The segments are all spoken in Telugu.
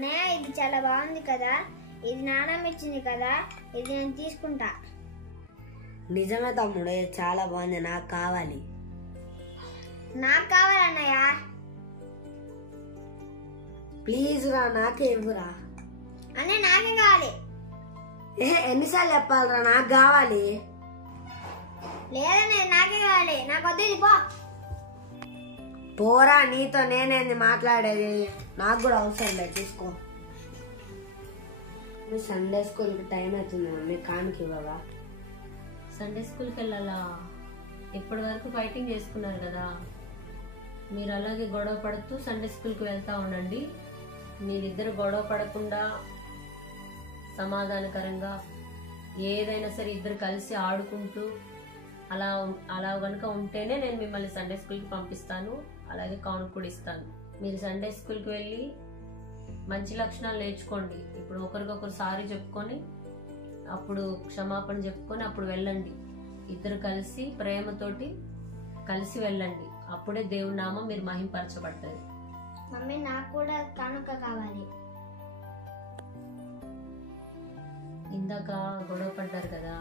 అన్నయ్య ఇది చాలా బాగుంది కదా, ఇది నానమ్మ ఇచ్చింది కదా, ఇది నేను తీసుకుంటా. నిజమే తమ్ముడు, ఇది చాలా బాగుంది, నాకు కావాలి. నాకు కావాలి అన్నయ్య. ప్లీజ్ రా, నాకే ఇవ్వరా. అన్నయ్య నాకేం కావాలి. ఎన్నిసార్లు చెప్పాలరా, నాకు కావాలి. లేదన్నయ్య నాకే కావాలి, నాకు వద్దు పో. పోరా, నీతో నేనేంది మాట్లాడేది, నాకు కూడా అవసరం లేదు, తీసుకో. సండే స్కూల్కి టైం అవుతుంది మమ్మీ, కానుక ఇవ్వవా? సండే స్కూల్కి వెళ్ళాలా? ఇప్పటి వరకు ఫైటింగ్ చేసుకున్నారు కదా, మీరు అలాగే గొడవ పడుతూ సండే స్కూల్కి వెళ్తూ ఉండండి. మీరిద్దరు గొడవ పడకుండా సమాధానకరంగా ఏదైనా సరే ఇద్దరు కలిసి ఆడుకుంటూ అలా కనుక ఉంటేనే నేను మిమ్మల్ని సండే స్కూల్కి పంపిస్తాను, అలాగే కానుక కూడా ఇస్తాను. మీరు సండే స్కూల్కి వెళ్ళి మంచి లక్షణాలు నేర్చుకోండి. ఇప్పుడు ఒకరికొకరు సారీ చెప్పుకొని అప్పుడు క్షమాపణ చెప్పుకొని అప్పుడు వెళ్ళండి. ఇద్దరు కలిసి ప్రేమతోటి కలిసి వెళ్ళండి, అప్పుడే దేవుడి నామం మీరు మహింపరచబడ్డది. మమ్మీ నాకు కూడా కానుక కావాలి. ఇందాక గొడవ పడ్డారు కదా,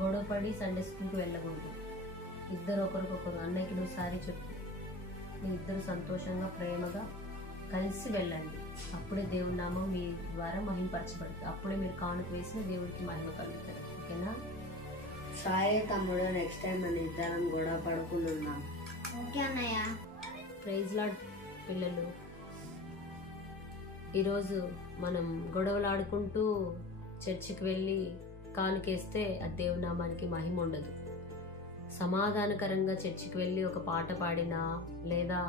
గొడవ పడి సండే స్కూల్కి వెళ్ళకూడదు. ఇద్దరు ఒకరికొకరు అన్నయ్యకి నువ్వు సారీ చెప్పు, మీ ఇద్దరు సంతోషంగా ప్రేమగా కలిసి వెళ్ళండి, అప్పుడే దేవుడి నామం మీ ద్వారా మహింపరచబడుతుంది. అప్పుడే మీరు కానుక వేసిన దేవుడికి మహిమ కలుగుతారు. ఓకేనా? సారీ తమ్ముడు, నెక్స్ట్ టైం మన ఇద్దరం గొడవ పడకుండా. ఓకే అన్నయ్య. ప్రైజ్ లార్డ్ పిల్లలు, ఈరోజు మనం గొడవలు ఆడుకుంటూ చర్చికి వెళ్ళి కానుకేస్తే ఆ దేవుని నామానికి మహిమ ఉండదు. సమాధానకరంగా చర్చికి వెళ్ళి ఒక పాట పాడినా, లేదా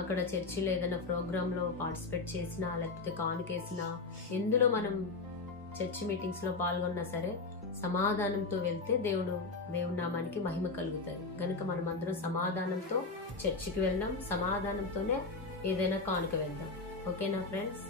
అక్కడ చర్చిలో ఏదైనా ప్రోగ్రాంలో పార్టిసిపేట్ చేసినా, లేకపోతే కానుకేసినా, ఎందులో మనం చర్చి మీటింగ్స్లో పాల్గొన్నా సరే సమాధానంతో వెళ్తే దేవుడి నామానికి మహిమ కలుగుతారు. కనుక మనం అందరం సమాధానంతో చర్చికి వెళ్దాం, సమాధానంతోనే ఏదైనా కానుక వెళ్దాం. ఓకేనా ఫ్రెండ్స్?